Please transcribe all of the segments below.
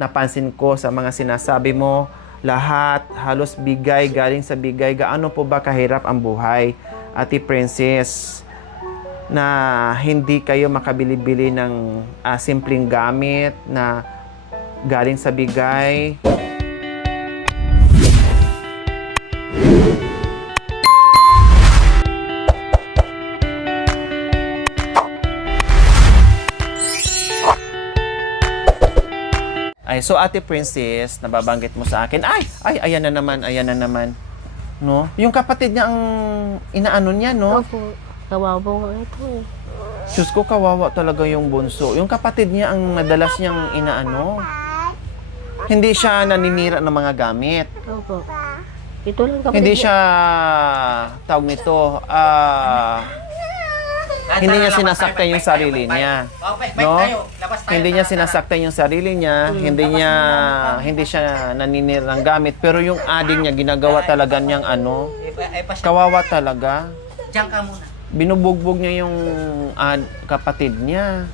napansin ko sa mga sinasabi mo, lahat halos bigay, galing sa bigay. Gaano po ba kahirap ang buhay, Ate Princess, na hindi kayo makabili-bili ng simpleng gamit na galing sa bigay? Ay, so Ate Princess, nababanggit mo sa akin, ayan na naman, no? Yung kapatid niya ang inaano niya, no? Opo, kawawa nga ito eh. Diyos ko, kawawa talaga yung bunso. Yung kapatid niya ang nadalas niyang inaano. Hindi siya naninira ng mga gamit. Opo. Ito lang kapatid. Hindi siya, tawag nito, hindi niya sinasaktan yung sarili niya. No? Hindi niya sinasaktan yung sarili niya, hindi siya naninira ng gamit, pero yung ading niya ginagawa talaga niyang ano, kawawa talaga. Diyan ka muna. Binubugbog niya yung kapatid niya.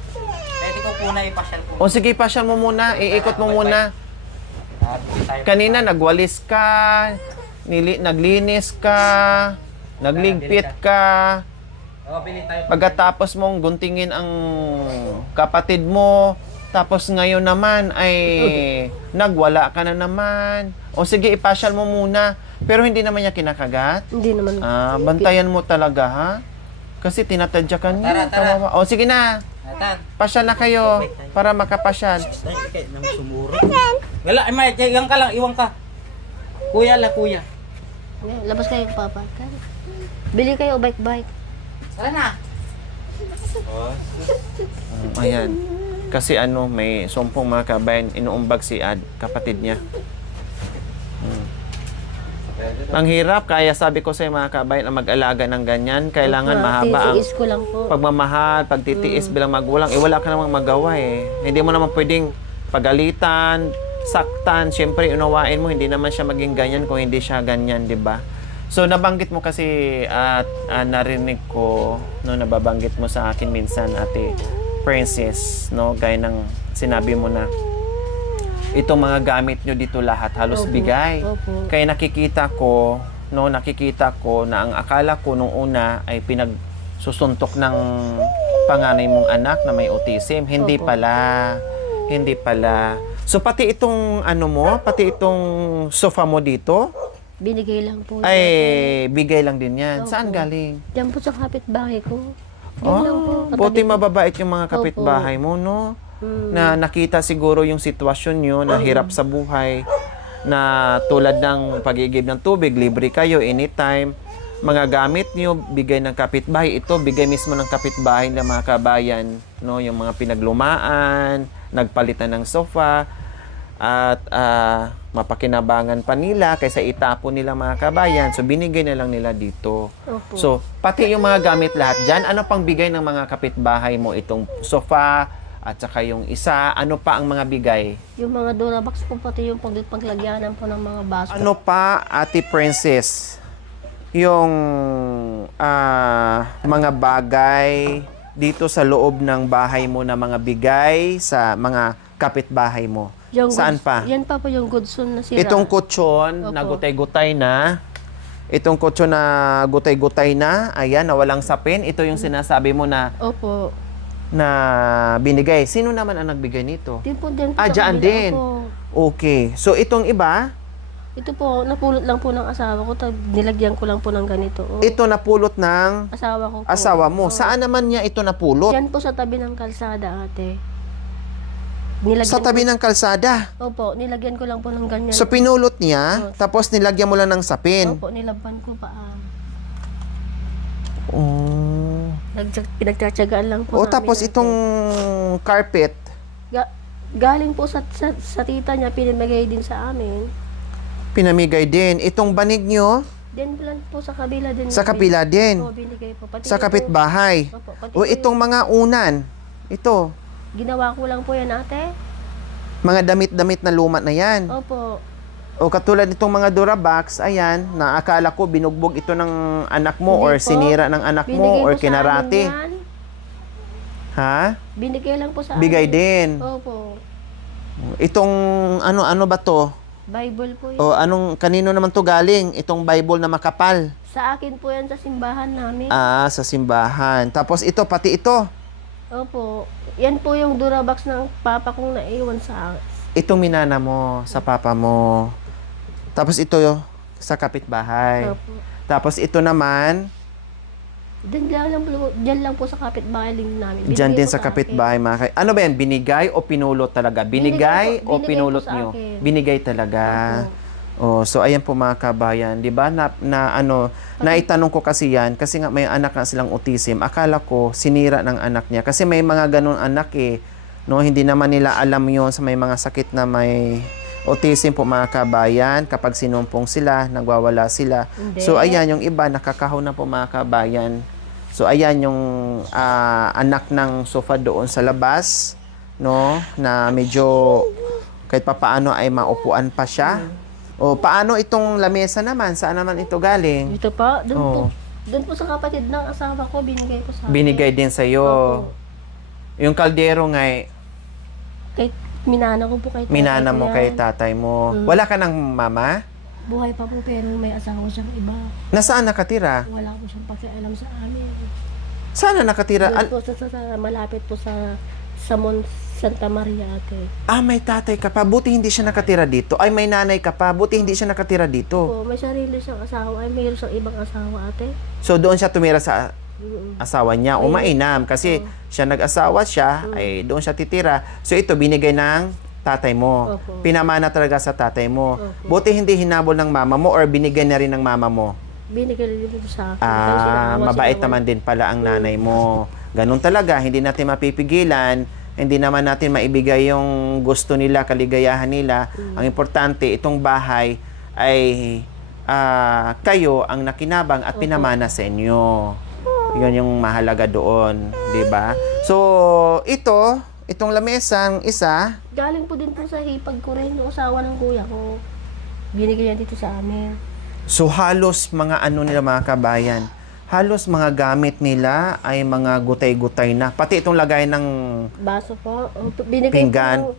Pwede ko po na ipasyal po. O sige, pasyal mo muna, iikot mo muna. Kanina nagwalis ka, naglinis ka, nagligpit ka. Pagkatapos mong guntingin ang kapatid mo, tapos ngayon naman ay nagwala ka na naman. O sige, ipasyal mo muna. Pero hindi naman niya kinakagat? Hindi naman. Bantayan mo talaga, ha? Kasi tinatadya ka niya. Kawawa. O sige na. Pasyal na kayo para makapasyal. Wala, iwan ka lang, iwan ka. Kuya. Labas kayo, papa. Bili kayo bike. Tara na. Ayan. Kasi may sumpong mga kabayan, inuumbag si kapatid niya. Ang hirap, kaya sabi ko sa mga kabayan ang mag-alaga ng ganyan, kailangan mahaba ang Titiis ko lang po. pagmamahal, pagtitiis bilang magulang. Wala ka namang magawa eh. Hindi mo naman pwedeng pagalitan, saktan. Siyempre, unawain mo, hindi naman siya maging ganyan kung hindi siya ganyan, di ba? So, nabanggit mo kasi at narinig ko, no, nababanggit mo sa akin minsan, Ate Princess, no, gaya ng sinabi mo na itong mga gamit nyo dito lahat, halos bigay. Opo. Kaya nakikita ko na ang akala ko nung una ay pinagsusuntok ng panganay mong anak na may autism. Hindi Opo. pala. So, pati itong pati itong sofa mo dito, Binigay lang po. ay bigay lang din yan. Opo. Saan galing? Diyan po sa kapitbahay ko. Diyan lang po. Buti Katabi ko. mababait yung mga kapitbahay mo, no? Na nakita siguro yung sitwasyon nyo, na hirap sa buhay, na tulad ng pag-iigib ng tubig, libre kayo anytime. Mga gamit nyo, bigay ng kapitbahay. Ito, bigay mismo ng kapitbahay ng mga kabayan, no? Yung mga pinaglumaan, nagpalitan ng sofa, at mapakinabangan pa nila kaysa itapon nila mga kabayan. So, binigay na lang nila dito. Opo. So, pati yung mga gamit lahat dyan, ano pang bigay ng mga kapitbahay mo? Itong sofa, at saka yung isa, ano pa ang mga bigay? Yung mga Durabox po, pati yung paglagyanan po ng mga baso. Ano pa, Ate Princess? Yung mga bagay dito sa loob ng bahay mo na mga bigay sa mga kapitbahay mo. Yung Saan pa? Yan pa po yung Goodson na sira. Itong kutsyon na Opo. gutay-gutay na. Itong kutsyon na gutay-gutay na. Ayan, na walang sapin. Ito yung sinasabi mo na Opo. binigay. Sino naman ang nagbigay nito? Din po din po. Ah, sa dyan kabila din. po. Okay. So, itong iba, Ito po, napulot lang po ng asawa ko. Nilagyan ko lang po ng ganito. Oh. ito napulot ng Asawa ko po. asawa mo. Oh. Saan naman niya ito napulot? Yan po sa tabi ng kalsada, ate. Sa tabi ng kalsada. Opo, nilagyan ko lang po ng ganyan. So, pinulot niya, tapos nilagyan mo lang ng sapin. Opo, nilaban ko pa. Oh. Pinagtsatsagaan lang po O, namin, tapos ate. itong carpet, Galing po sa tita niya, pinamigay din sa amin. pinamigay din. Itong banig nyo, Then lang po sa kabila din. sa kapila din. Opo, binigay po. Pati Sa yung- kapitbahay. Opo, pati O, yung- itong mga unan, ito, Ginawa ko lang po yan, ate. mga damit-damit na luma na yan. Opo. O katulad nitong mga Durabox, ayan, na akala ko binugbog ito ng anak mo Hindi or po. sinira ng anak mo Binigay or po sa kinarate. amin yan. Ha? Binigay lang po sa Bigay amin. din. Opo. Itong ano ba to? Bible po yun. O kanino naman to galing? Itong Bible na makapal. Sa akin po yan sa simbahan namin. Sa simbahan. Tapos ito, pati ito. Opo. Yan po yung Durabox ng papa kong naiwan sa akin. Itong minana mo sa papa mo. Tapos ito sa kapitbahay. Opo. Tapos ito naman, Diyan lang po sa kapitbahay din namin. dyan Binigay din po sa kapitbahay. Ano ba yan? Binigay o pinulot talaga? Binigay o Binigay po pinulot sa nyo? akin. Binigay talaga. So ayan po mga kabayan, 'di ba? Naitanong ko kasi 'yan kasi nga may anak na silang autism. Akala ko sinira ng anak niya kasi may mga ganun anak no, hindi naman nila alam 'yon sa may mga sakit na may autism po mga kabayan. Kapag sinumpong sila, nagwawala sila. Hindi. So ayan yung iba nakakahon na po mga kabayan. So ayan yung anak ng sofa doon sa labas, no, na medyo kahit papaano ay maupuan pa siya. O paano itong lamesa naman? Saan naman ito galing? Dito pa, Oo. doon po sa kapatid ng asawa ko, binigay ko sa akin. Binigay din sa iyo. Opo. Yung kaldero nga Kay minana ko po kay tatay minana ko mo yan. kay tatay mo. Wala ka ng mama? Buhay pa po pero may asawa siyang iba. Nasaan nakatira? Wala po siyang pakialam sa amin. Saan na nakatira? Doon po sa malapit po sa Santa Maria ate. May tatay ka pa. Buti hindi siya nakatira dito. Ay, may nanay ka pa. Buti hindi siya nakatira dito. Po, may sarili siyang asawa. Ay, mayroon siyang ibang asawa ate. So, doon siya tumira sa Mm. asawa niya. O mainam. Kasi siya nag-asawa siya, ay doon siya titira. So, ito binigay ng tatay mo. Opo. Pinamana talaga sa tatay mo. Opo. Buti hindi hinabol ng mama mo or binigay na rin ng mama mo. Binigay rin po sa akin. Kaya sinaawa Mabait sila. naman din pala ang nanay mo. Ganun talaga, hindi natin mapipigilan, hindi naman natin maibigay yung gusto nila, kaligayahan nila. Ang importante, itong bahay ay kayo ang nakinabang at pinamana sa inyo. Yun yung mahalaga doon, di ba? So, itong lamesang isa, Galing po din po sa hipag ko rin, yung asawa ng kuya ko. Binigay niya dito sa amin. so halos mga nila mga kabayan, halos mga gamit nila ay mga gutay-gutay na. Pati itong lagay ng Baso po. Binigay Pinggan. Po,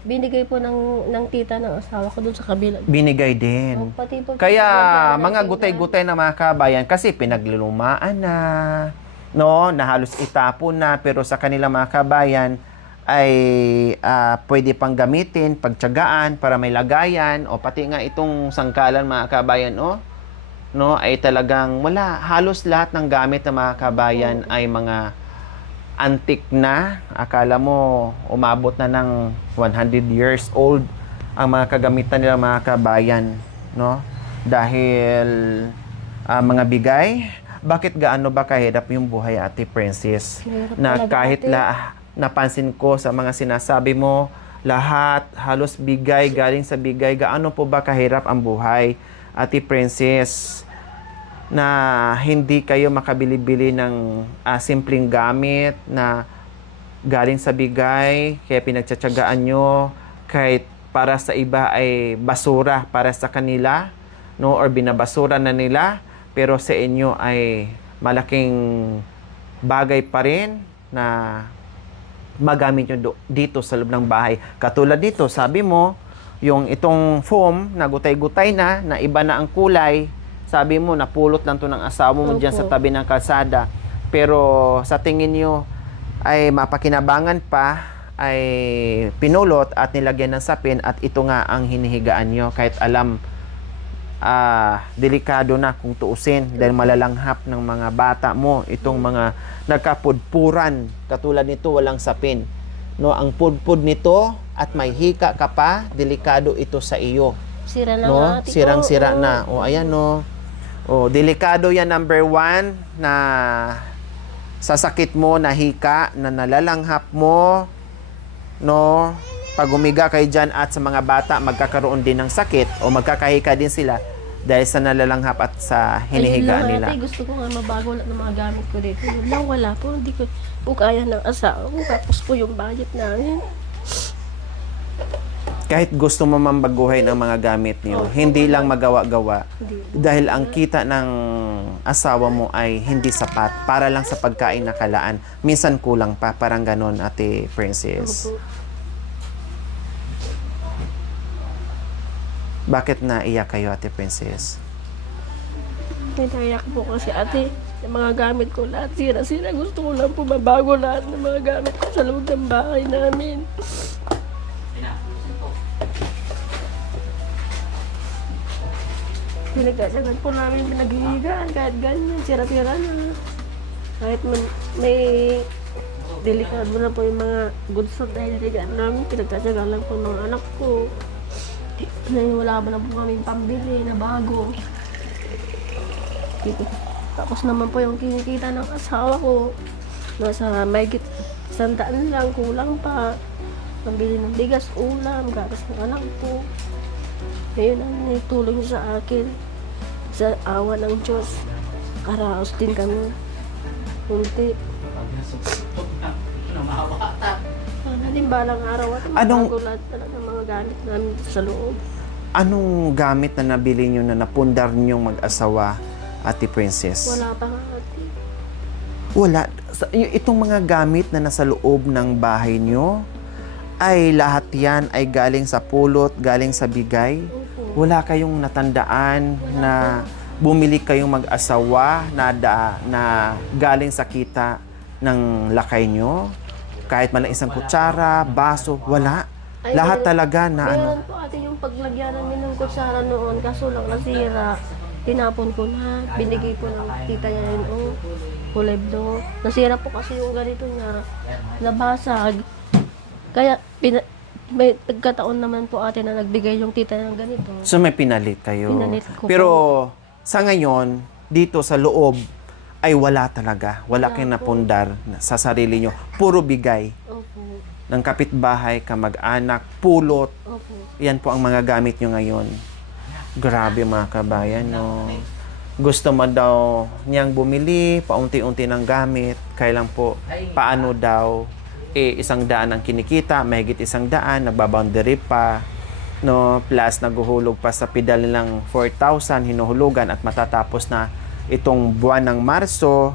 binigay po ng tita ng asawa ko dun sa kabila. binigay din. Pati po, Kaya pinggan, mga pinggan. gutay-gutay na mga kabayan kasi pinaglulumaan na, no, na halos itapon na, pero sa kanila mga kabayan ay pwede pang gamitin, pagtiyagaan para may lagayan, o pati nga itong sangkalan mga kabayan, no, ay talagang wala, halos lahat ng gamit ng mga kabayan ay mga antique na. Akala mo umabot na ng 100 years old ang mga kagamitan nila mga kabayan, no? Dahil mga bigay. Bakit gaano ba kahirap yung buhay, Ate Princess? Mahirap Na talaga, kahit ate. napansin ko sa mga sinasabi mo, lahat halos bigay, galing sa bigay. Gaano po ba kahirap ang buhay, Ate Princess? Na hindi kayo makabili-bili ng simpleng gamit na galing sa bigay, kaya pinagtsatsagaan nyo, kahit para sa iba ay basura para sa kanila, no, or binabasura na nila, pero sa inyo ay malaking bagay pa rin na magamit nyo dito sa loob ng bahay. Katulad dito, sabi mo, yung itong foam na gutay-gutay na iba na ang kulay, sabi mo, napulot lang to ng asawa mo dyan sa Opo. tabi ng kalsada. Pero sa tingin nyo, ay mapakinabangan pa, ay pinulot at nilagyan ng sapin at ito nga ang hinihigaan nyo. Kahit alam, delikado na kung tuusin dahil malalanghap ng mga bata mo. Itong mga nagkapudpuran, katulad nito, walang sapin. No, ang pudpud nito at may hika ka pa, delikado ito sa iyo. Sira na No? nga, ate ko. Sirang-sira Oo. na. O, ayan, no. O, delikado yan, number 1, na sa sakit mo, na hika, na nalalanghap mo, no? Pag umiga kayo dyan at sa mga bata, magkakaroon din ng sakit o magkakahika din sila dahil sa nalalanghap at sa hinihigaan Ayun nila. lang, ate, gusto ko nga mabago lahat ng mga gamit ko dito. Yun lang, wala po. Hindi ko po kaya ng asawa ko. Tapos po yung budget namin. Kahit gusto mo mambaguhin ang mga gamit niyo, hindi lang magawa-gawa. Hindi. Dahil ang kita ng asawa mo ay hindi sapat para lang sa pagkain na kalaan. Minsan kulang pa, parang ganon, Ate Princess. Opo. Bakit naiyak kayo, Ate Princess? Naiyak po kasi ate, yung mga gamit ko lahat sira-sira. Gusto ko lang po mabago lahat ng mga gamit ko sa loob ng bahay namin. Pinagkasyagan po namin pinaghihigaan kahit ganyan, sira-sira na. Kahit may delikado na po yung mga goods na hinihigaan namin, pinagkasyagan lang po ng anak ko. Wala ba na po kami pambili na bago. Tapos naman po yung kinikita ng asawa ko. Nasa mahigit 100 lang, kulang pa. Pambili ng bigas, ulam, gatas ng anak ko. Ngayon ang nitulong niya sa akin. Sa awa ng Diyos. Karaos din kami. Kunti. Sana din balang araw at mabago lahat talaga ng mga gamit namin sa loob. Anong gamit na nabili nyo na napundar nyong mag-asawa, Ate Princess? Wala pa nga ate. Wala. Itong mga gamit na nasa loob ng bahay nyo, ay lahat yan ay galing sa pulot, galing sa bigay? Opo. Wala kayong natandaan na bumili kayong mag-asawa na galing sa kita ng lakay nyo? Kahit man lang isang kutsara, baso, wala. Ay, Lahat meron- talaga na ano. Meron po ate yung paglagyan namin ng kutsara noon, kaso lang nasira. Tinapon ko na, binigay ko ng tita niya yun, kulay blue. Nasira po kasi yung ganito niya, nabasag. Kaya, may nagkataon naman po ate na nagbigay yung tita niya ng ganito. So may pinalit kayo. Pinalit ko Pero sa ngayon, dito sa loob, ay wala talaga. Wala kayong napundar sa sarili nyo. Puro bigay Opo, ng kapitbahay, kamag-anak, pulot. opo. Yan po ang mga gamit nyo ngayon. Grabe mga kabayan, no? Gusto mo daw niyang bumili, paunti-unti ng gamit. Kailan po, paano daw, 100 ang kinikita, mahigit 100, nagbaboundary pa, no? Plus, naguhulog pa sa pedal nilang 4,000, hinuhulugan at matatapos na itong buwan ng Marso,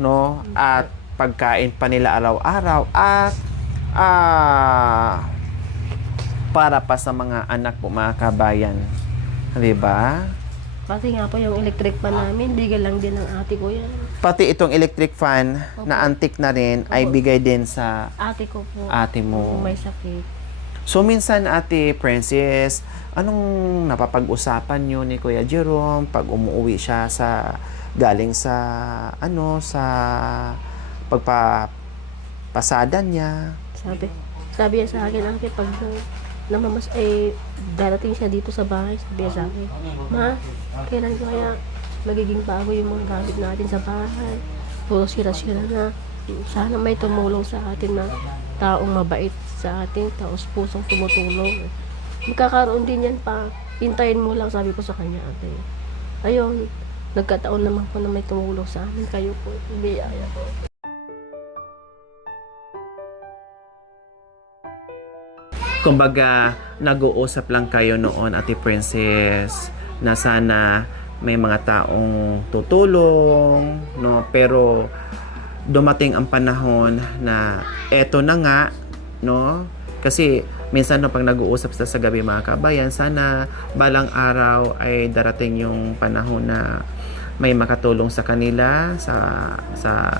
no? At pagkain pa nila araw-araw at para pa sa mga anak po, mga kabayan. Diba? Pati nga po yung electric pan namin, bigay lang din ng ate ko yan. Pati itong electric fan na antique na rin ay bigay din sa Ate ko po, ate mo. may sakit. So minsan, Ate Princess, anong napapag-usapan nyo ni Kuya Jerome pag umuwi siya galing sa sa pagpapasada niya? Sabi niya sa akin, ate, pag darating siya dito sa bahay, sabi niya sa akin, ma, kailan kaya magiging bago yung mga gamit natin sa bahay? Puro sira-sira na. Sana may tumulong sa atin na taong mabait sa atin, taos pusong tumutulong. Magkakaroon din yan pa. Hintayin mo lang, sabi ko sa kanya, ate. Ayun, nagkataon naman po na may tumulong sa amin. Kayo po, biyaya po. Kumbaga, nag-uusap lang kayo noon, Ate Princess, na sana may mga taong tutulong, no? Pero dumating ang panahon na eto na nga, no? Kasi minsan pag nag-uusap sa gabi, mga kabayan, sana balang araw ay darating yung panahon na may makatulong sa kanila sa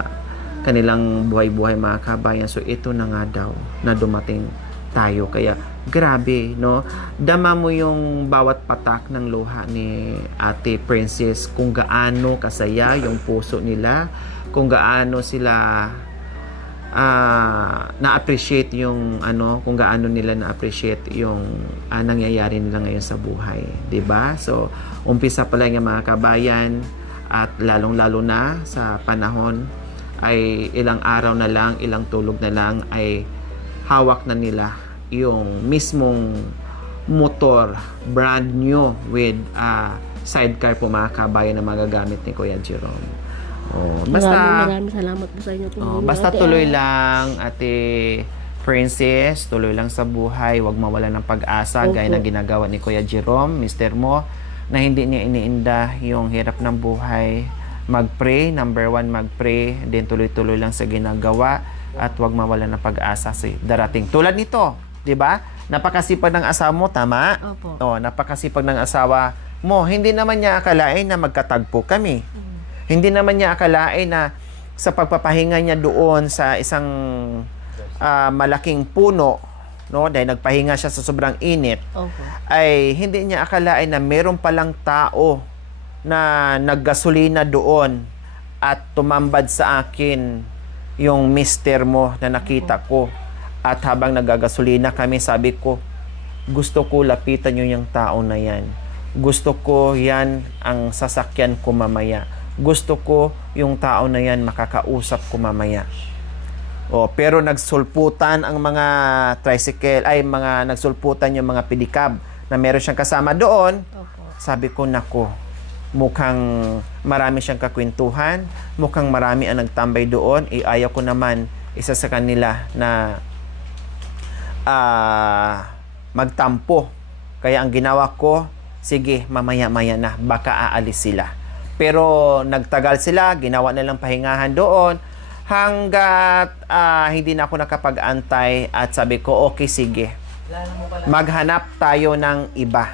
kanilang buhay-buhay, mga kabayan. So ito na nga daw na dumating tayo. Kaya grabe, no? Dama mo yung bawat patak ng luha ni Ate Princess, kung gaano kasaya yung puso nila, kung gaano sila na-appreciate yung kung gaano nila na-appreciate yung nangyayari nila ngayon sa buhay, 'di ba? So umpisa pa lang yung mga kabayan, at lalong-lalo na sa panahon ay ilang araw na lang, ilang tulog na lang ay hawak na nila yung mismong motor, brand new with sidecar po, mga kabayan, na magagamit ni Kuya Jerome. Maraming salamat po sa inyo. Basta tuloy lang, Ate Princess, tuloy lang sa buhay, wag mawala ng pag-asa, gaya ng ginagawa ni Kuya Jerome, mister mo, na hindi niya iniinda yung hirap ng buhay. Mag-pray, number 1, mag-pray, then tuloy-tuloy lang sa ginagawa, at wag mawala ng pag-asa sa darating. Tulad nito, 'di ba? napakasipag ng asawa mo, tama? Opo. Napakasipag ng asawa mo. Hindi naman niya akalain na magkatagpo kami. Hindi naman niya akalain na sa pagpapahinga niya doon sa isang malaking puno, no, dahil nagpahinga siya sa sobrang init, Opo. ay hindi niya akalain na meron palang tao na naggasolina doon at tumambad sa akin yung mister mo na nakita ko. At habang nagagasolina kami, sabi ko, gusto ko lapitan nyo yung tao na yan. Gusto ko yan ang sasakyan ko mamaya. Gusto ko yung tao na yan makakausap ko mamaya. Pero nagsulputan ang mga tricycle, nagsulputan yung mga pedicab na meron siyang kasama doon. Opo. Sabi ko, nako, mukhang marami siyang kakwentuhan, mukhang marami ang nagtambay doon. Ayaw ko naman isa sa kanila na magtampo. Kaya ang ginawa ko, sige, mamaya-maya na, baka aalis sila. Pero nagtagal sila, ginawa nilang pahingahan doon, hanggat hindi na ako nakapag-antay at sabi ko, okay, sige. Maghanap tayo ng iba.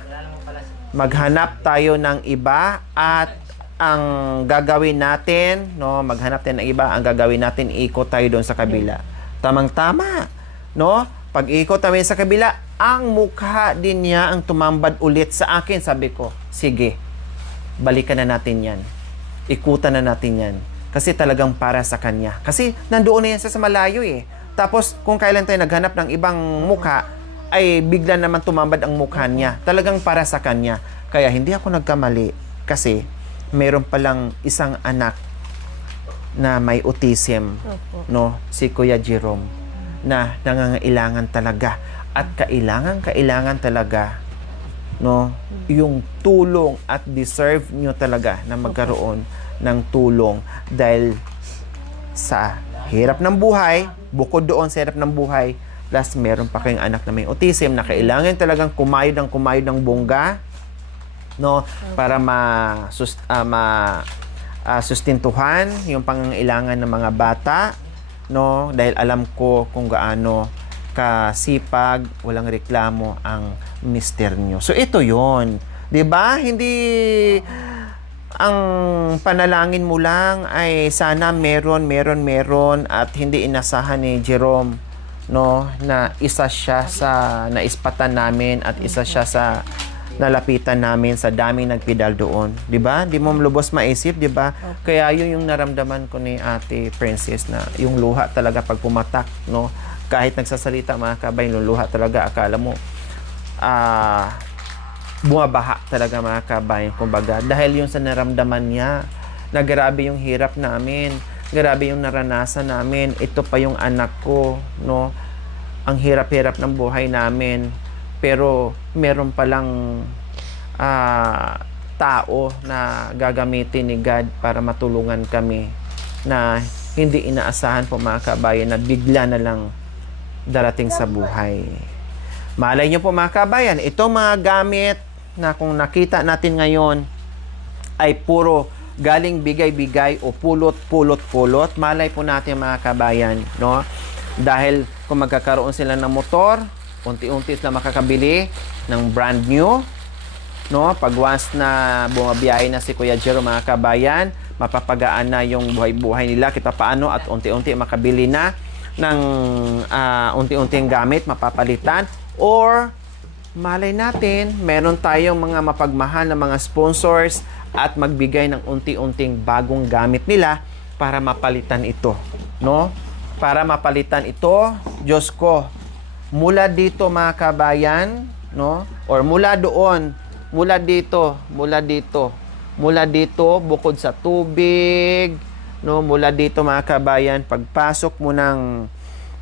Maghanap tayo ng iba at ang gagawin natin, no, maghanap tayo ng iba, ang gagawin natin, ikot tayo doon sa kabila. Tamang-tama, no? Pag ikot tayo sa kabila, ang mukha din niya ang tumambad ulit sa akin. Sabi ko, sige, balikan na natin yan. Ikutan na natin yan. Kasi talagang para sa kanya. Kasi nandoon na yan sa malayo eh. Tapos kung kailan tayo naghanap ng ibang mukha, ay bigla naman tumambad ang mukha niya. Talagang para sa kanya. Kaya hindi ako nagkamali. Kasi meron palang isang anak na may autism. Opo. No? Si Kuya Jerome. Na nangangailangan talaga. At kailangan talaga, no, yung tulong at deserve nyo talaga na magkaroon ng tulong dahil sa hirap ng buhay, bukod doon sa hirap ng buhay, plus meron pa kayong anak na may autism na kailangan talagang kumayod ng bongga, no, para sustentuhan yung pangangailangan ng mga bata, no, dahil alam ko kung gaano kasipag, walang reklamo ang mister nyo. So ito yon, 'di ba? Hindi ang panalangin mo lang ay sana meron at hindi inasahan ni Jerome, no, na isa siya sa naispatan namin at isa siya sa nalapitan namin sa daming nagpidal doon, 'di ba? Di mo lubos maisip, 'di ba? Kaya yun yung naramdaman ko ni Ate Princess na yung luha talaga pag pumatak, no? Kahit nagsasalita mga kabayan, yung luha talaga akala mo bumabaha talaga mga kabayan, kumbaga, dahil yung sa naramdaman niya na grabe yung hirap namin, grabe yung naranasan namin, ito pa yung anak ko, no? Ang hirap-hirap ng buhay namin, pero meron palang tao na gagamitin ni God para matulungan kami na hindi inaasahan po mga kabayan na bigla na lang darating sa buhay. Malay nyo po mga kabayan, itong mga gamit na kung nakita natin ngayon ay puro galing bigay-bigay o pulot. Malay po natin mga kabayan, no? Dahil kung magkakaroon sila ng motor, unti-unti na makakabili ng brand new, no? Pag once na bumabiyahe na si Kuya Jerome mga kabayan, mapapagaan na yung buhay-buhay nila kita paano at unti-unti makabili na ng unti-unting gamit, mapapalitan, or malay natin, meron tayong mga mapagmahal na mga sponsors at magbigay ng unti-unting bagong gamit nila para mapalitan ito, no? Para mapalitan ito, Diyos ko, mula dito mga kabayan, no? Or mula doon, mula dito, bukod sa tubig, no, mula dito mga kabayan, pagpasok mo ng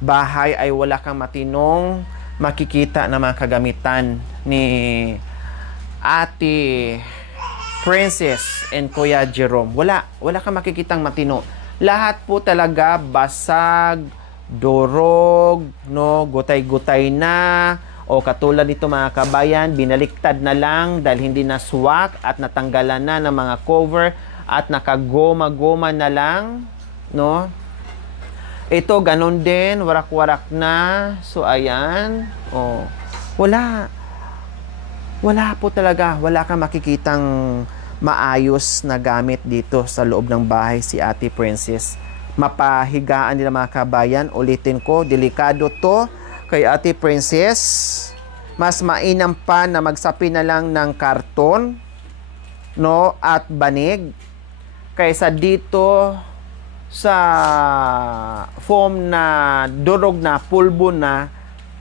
bahay ay wala kang matinong makikita na mga kagamitan ni Ate Princess and Kuya Jerome. Wala kang makikitang matino. Lahat po talaga basag, durog, no, gutay-gutay na, o katulad nito mga kabayan, binaliktad na lang dahil hindi na swak at natanggalan na ng mga cover at nakagoma-goma na lang, no? Ito, ganun din, warak-warak na. So, ayan. Oh. Wala po talaga. Wala kang makikitang maayos na gamit dito sa loob ng bahay si Ate Princess. Mapahigaan nila mga kabayan. Ulitin ko, delikado to kay Ate Princess. Mas mainam pa na magsapi na lang ng karton, no, at banig kaysa dito sa foam na durog na, pulbo na,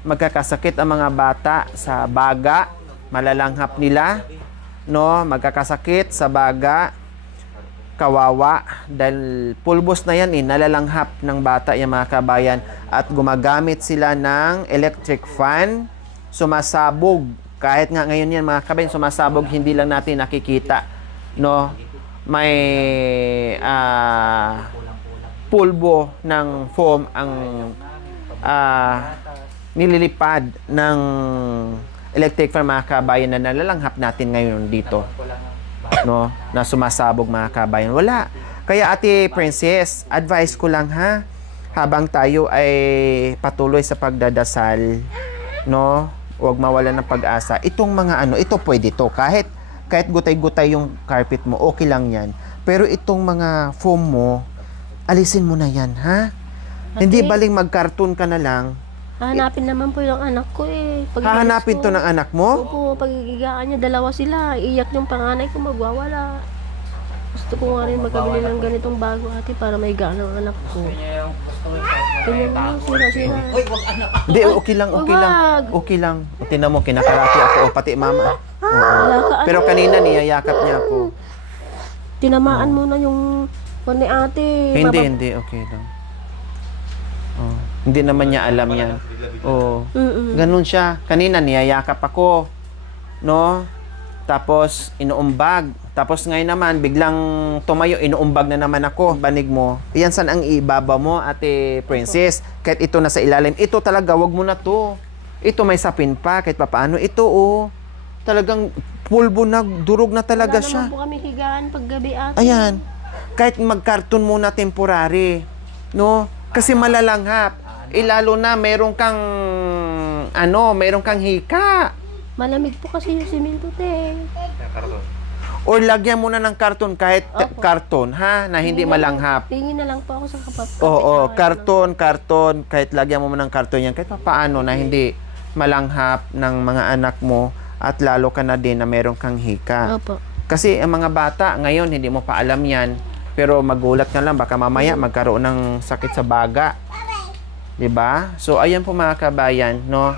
magkakasakit ang mga bata sa baga, malalanghap nila, no, magkakasakit sa baga, kawawa, dahil pulbos na yan, nalalanghap ng bata yung mga kabayan, at gumagamit sila ng electric fan, sumasabog, kahit nga ngayon yan mga kabayan, sumasabog, hindi lang natin nakikita, no, may pulbo ng foam ang nililipad ng electric fan mga kabayan na nalalanghap natin ngayon dito, no, na sumasabog mga kabayan. Wala. Kaya Ate Princess, advice ko lang ha, habang tayo ay patuloy sa pagdadasal, no, huwag mawalan ng pag-asa. Itong mga ito pwede to, kahit gutay-gutay yung carpet mo, okay lang yan. Pero itong mga foam mo, alisin mo na yan, ha? Hindi baling mag-cartoon ka na lang. Hahanapin naman po yung anak ko eh. Hahanapin to ng anak mo? Opo, pagigigaan niya, dalawa sila. Iyak yung panganay ko, magwawala. Gusto ko nga rin magkabili ng ganitong bago ate para may gaan ang anak ko. Ganyan mo, sira-sira. Uy, wag anak. Hindi, okay lang. Okay lang. O, tinan mo, kinakarati ako, o pati mama. Oo. Wala ka, Pero kanina niyayakap niya ako. Tinamaan mo na yung ni ate. Hindi, okay lang. Oh, hindi naman niya alam yan. Oh, ganun siya. Kanina niyayakap ako, no? Tapos inuumbag. Tapos ngayon naman biglang tumayo, inuumbag na naman ako. Banig mo. Iyan san ang ibaba mo, Ate Princess. Kahit ito nasa ilalim, ito talaga wag mo na to. Ito may sapin pa kahit papaano. Ito talagang pulbo na, durog na talaga Wala siya. naman po kami higaan paggabi ate. Ayan. Kahit mag-cartoon muna temporary, no? Kasi malalanghap. Lalo na meron kang hika. Malamig po kasi yung simento te. Or lagyan muna ng karton kahit karton, ha? Na hindi malanghap. Tingin na lang po ako sa kapatid. Oo, karton, kahit lagyan mo ng karton yan, kahit paano na hindi malanghap ng mga anak mo at lalo ka na din na meron kang hika. Opo. Kasi ang mga bata ngayon, hindi mo pa alam yan. Pero magulat ka lang, baka mamaya magkaroon ng sakit sa baga. 'Di ba? So, ayan po mga kabayan, no?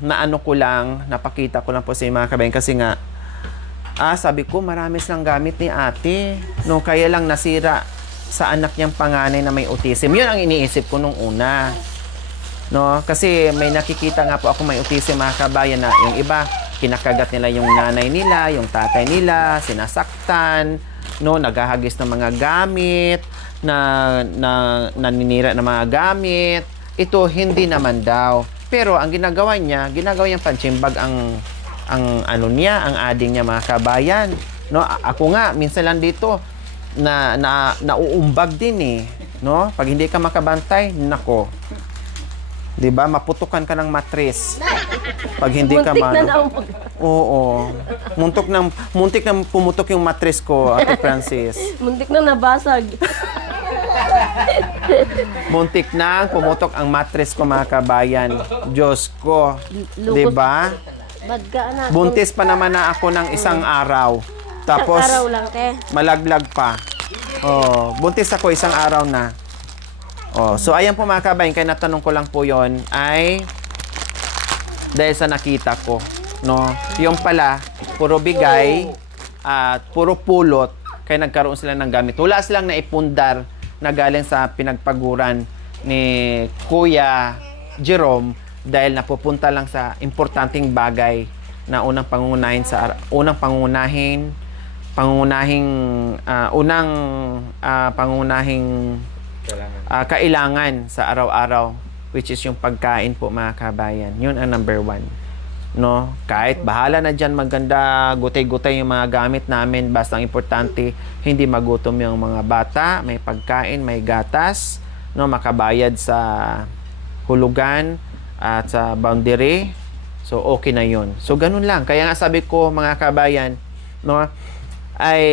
Naano ko lang, napakita ko lang po sa mga kabayan kasi nga, sabi ko, marami silang gamit ni ate. No, kaya lang nasira sa anak niyang panganay na may autism. Yun ang iniisip ko nung una. No, kasi may nakikita nga po ako may autism mga kabayan na yung iba, kinakagat nila yung nanay nila, yung tatay nila, sinasaktan, no, naghahagis ng mga gamit, naninira ng mga gamit. Ito hindi naman daw. Pero ang ginagawa niyang panchimbag ang ang ading niya mga kabayan. No, ako nga minsan lang dito nauumbag din eh, no? Pag hindi ka makabantay, nako. 'Di ba? Maputukan ka ng matris. Pag hindi ka Oo. Muntik nang pumutok yung matris ko, Ate Francis. Muntik na nabasag. Muntik nang pumutok ang matris ko mga kabayan. Diyos ko. 'Di ba? Badga na. Buntis pa naman na ako ng isang araw. Tapos Isang araw lang, te. malaglag pa. Oh, buntis ako isang araw na. Oh, so ayan po mga kabayan, kaya natanong ko lang po 'yon ay dahil sa nakita ko, no. Yung pala puro bigay at puro pulot, kaya nagkaroon sila ng gamit. Wala silang naipundar na galing sa pinagpaguran ni Kuya Jerome dahil napupunta lang sa importanteng bagay na unang pangunahing kailangan sa araw-araw, which is yung pagkain po mga kabayan. Yun ang number 1. No? Kahit bahala na dyan maganda, gutay-gutay yung mga gamit namin, basta ang importante, hindi magutom yung mga bata, may pagkain, may gatas, no? Makabayad sa hulugan, at sa boundary, so okay na yun. So ganun lang. Kaya nga sabi ko mga kabayan, no, ay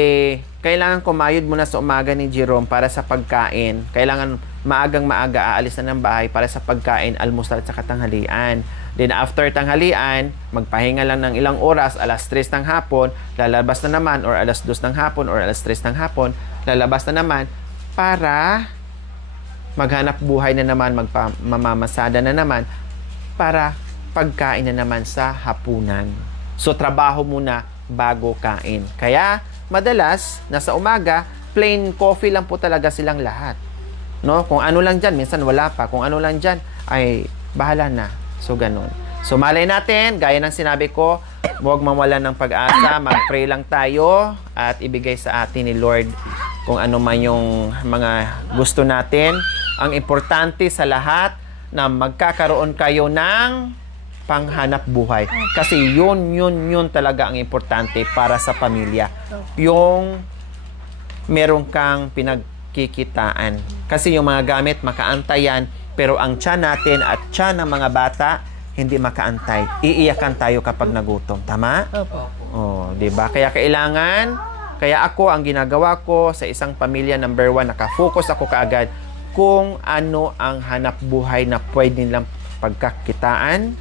kailangan kumayod muna sa umaga ni Jerome para sa pagkain. Kailangan maagang maaga aalis na ng bahay para sa pagkain, almusal at saka tanghalian. Then after tanghalian, magpahinga lang ng ilang oras, alas 3 ng hapon, lalabas na naman, or alas 2 ng hapon, or alas 3 ng hapon, lalabas na naman para maghanap buhay na naman, mamamasada na naman, para pagkain na naman sa hapunan. So trabaho muna bago kain. Kaya madalas, nasa umaga, plain coffee lang po talaga silang lahat. No? Kung ano lang dyan, minsan wala pa. Kung ano lang dyan, ay bahala na. So, ganun. So, malay natin, gaya ng sinabi ko, huwag mawalan ng pag-asa, mag-pray lang tayo at ibigay sa atin ni Lord kung ano man yung mga gusto natin. Ang importante sa lahat na magkakaroon kayo ng panghanap buhay. Kasi yun talaga ang importante para sa pamilya. Yung meron kang pinagkikitaan. Kasi yung mga gamit makaantayan, pero ang tiyan natin at tiyan ng mga bata hindi makaantay. Iiyakan tayo kapag nagutom. Tama? Opo. Oh, 'di ba? Kaya kaya ako ang ginagawa ko sa isang pamilya, number 1, nakafocus ako kaagad kung ano ang hanap buhay na pwede nilang pagkakitaan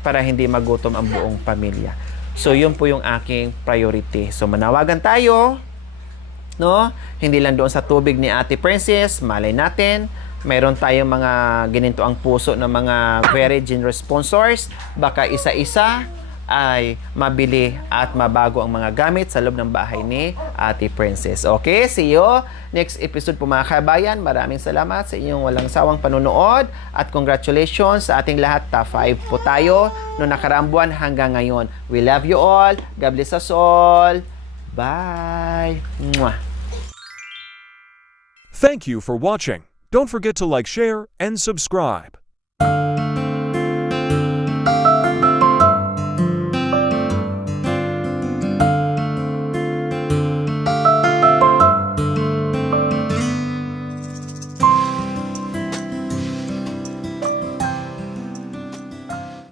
para hindi magutom ang buong pamilya. So, yun po yung aking priority. So, manawagan tayo, no? Hindi lang doon sa tubig ni Ate Princess, malay natin, mayroon tayong mga gininto ang puso ng mga very generous sponsors. Baka isa-isa ay mabili at mabago ang mga gamit sa loob ng bahay ni Ate Princess. Okay, see you next episode po mga kabayan. Maraming salamat sa inyong walang sawang panunood at congratulations sa ating lahat. Top 5 po tayo noong nakaraang buwan hanggang ngayon. We love you all. God bless us all. Bye. Mwah. Thank you for watching. Don't forget to like, share, and subscribe.